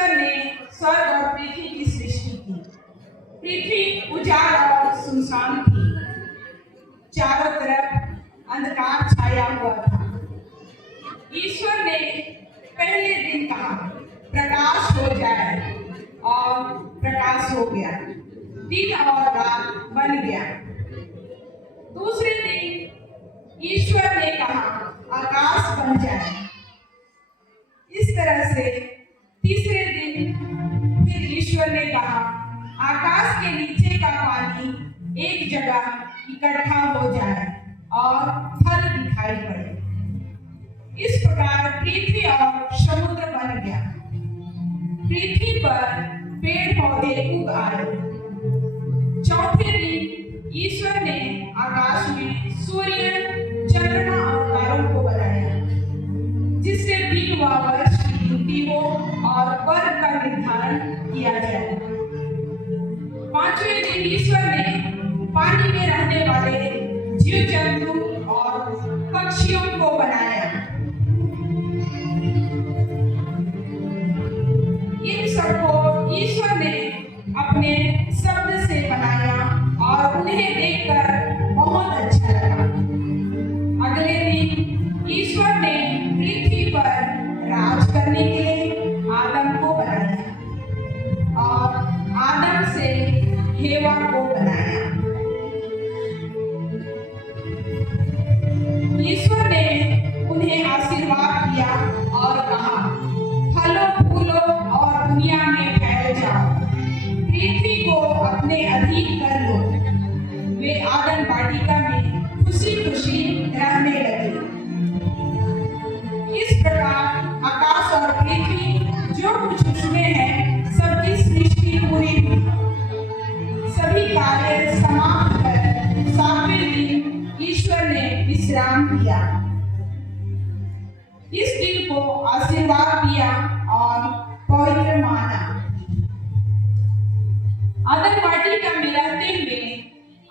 ईश्वर ने स्वर्ग और पृथ्वी की सृष्टि की। पृथ्वी उजाड़ और सुनसान थी, चारों तरफ अंधकार छाया हुआ था। ईश्वर ने पहले दिन कहा, प्रकाश हो जाए, और प्रकाश हो गया। दिन और रात बन गया। दूसरे दिन ईश्वर ने कहा, आकाश बन जाए। इस तरह से तीसरे दिन फिर ईश्वर ने कहा, आकाश के नीचे का पानी एक जगह इकट्ठा हो जाए और फल दिखाई पड़े। इस प्रकार पृथ्वी और समुद्र बन गया। पृथ्वी पर पेड़ पौधे उग आए। चौथे दिन ईश्वर ने आकाश में सूर्य, चंद्रमा और तारों को बनाया, जिससे दिन व वर्ष की गिनती हो और वर्ग का निर्धारण किया जाए। पांचवें दिन ईश्वर ने पानी में रहने वाले जीव जंतु और पक्षियों को बनाया। इन सबको ईश्वर ने अपने शब्द से बनाया और उन्हें देखकर बहुत अच्छा लगा। अगले दिन ईश्वर ने पृथ्वी पर राज करने के लिए आदम को बनाया और आदम से हेवा को बनाया। ईश्वर ने उन्हें आशीर्वाद दिया और कहा, फलो फूलो और दुनिया में फैल जाओ, पृथ्वी को अपने अधीन कर लो। वे आदम वाटिका में खुशी खुशी रहने लगे। इस प्रकार आकाश और पृथ्वी जो कुछ उसमें है, सबकी सृष्टि पूरी हुई। सभी कार्य समाप्त कर सातवें दिन ईश्वर ने विश्राम किया। इस दिन को आशीर्वाद दिया और पवित्र माना। आदम वाटिका में रहते हुए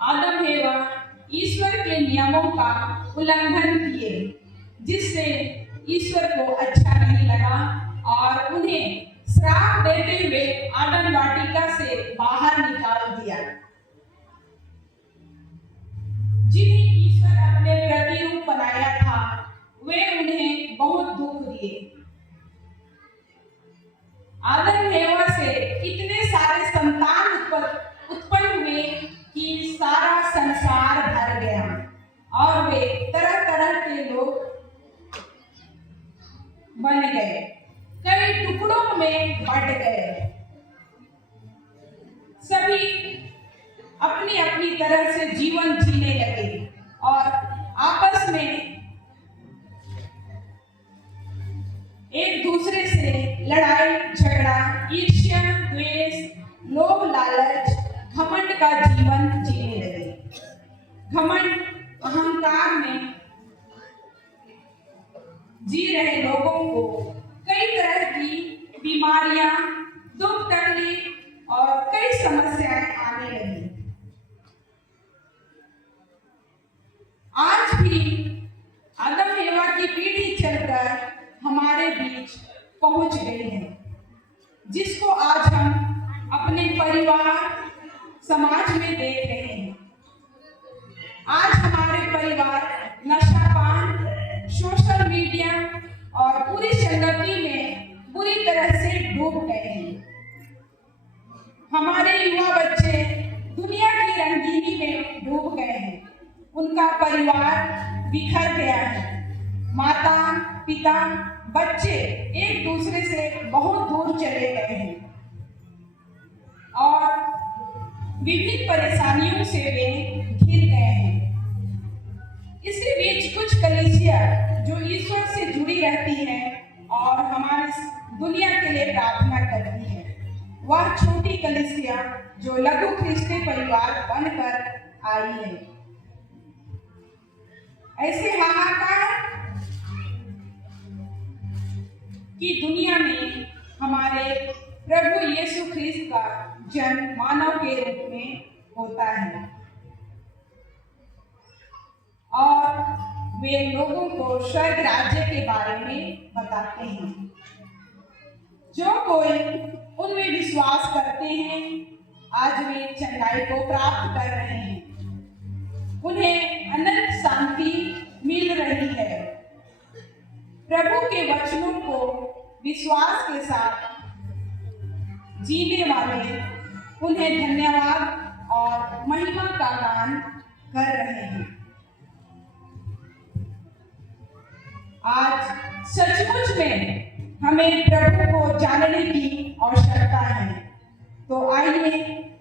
आदम हेवा ईश्वर के नियमों का उल्लंघन किए, जिससे ईश्वर को अच्छा नहीं लगा और उन्हें श्राप देते हुए आदम वाटिका से बाहर निकाल दिया। जिन्हें ईश्वर अपने प्रतिरूप बनाया था, वे उन्हें बहुत दुख दिए। आदम हेवा से इतने सारे संतान उत्पन्न हुए कि सारा संसार भर गया और वे तरह तरह के लोग बन गए, कई टुकड़ों में बट गए। सभी अपनी अपनी तरह से जीवन जीने लगे और आपस में एक दूसरे से लड़ाई झगड़ा, ईर्ष्या, द्वेष, लोभ, लालच, घमंड का जीवन जीने लगे। घमंड अहंकार में जी रहे लोगों को कई तरह की बीमारियां, दुख, तकलीफ और कई समस्याएं आने लगी। आज भी आदम हेवा की पीढ़ी चलकर हमारे बीच पहुंच गई है, जिसको आज हम अपने परिवार, समाज में देख रहे हैं। आज हमारे परिवार नशापान, सोशल मीडिया और पूरी संगति में बुरी तरह से डूब गए हैं। हमारे युवा बच्चे दुनिया की रंगीनी में डूब गए हैं। उनका परिवार बिखर गया है। माता, पिता, बच्चे एक दूसरे से बहुत दूर चले गए हैं और विभिन्न परेशानियों से वे घिर गए हैं। इसी बीच कुछ कलीसिया जो ईश्वर से जुड़ी रहती है और हमारे दुनिया के लिए प्रार्थना करती है, वह छोटी कलीसिया जो लघु ख्रिस्ती परिवार बनकर आई है। ऐसे हाहाकार की दुनिया में हमारे प्रभु यीशु ख्रिस्त का जन्म मानव के रूप में होता है और वे लोगों को स्वर्ग राज्य के बारे में बताते हैं। जो कोई उनमें विश्वास करते हैं आज वे चंगाई को प्राप्त कर रहे हैं, उन्हें अनंत शांति मिल रही है। प्रभु के वचनों को विश्वास के साथ जीने वाले उन्हें धन्यवाद और महिमा का गान कर रहे हैं। आज सचमुच में हमें प्रभु को जानने की आवश्यकता है। तो आइए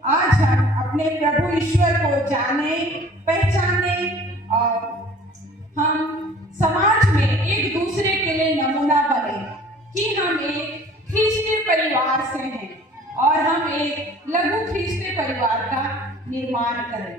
आज हम अपने प्रभु ईश्वर को जाने, पहचाने और हम समाज में एक दूसरे के लिए नमूना बने कि हम एक ख्रिस्तीय परिवार से हैं और हम एक लघु ख्रिस्तीय परिवार का निर्माण करें।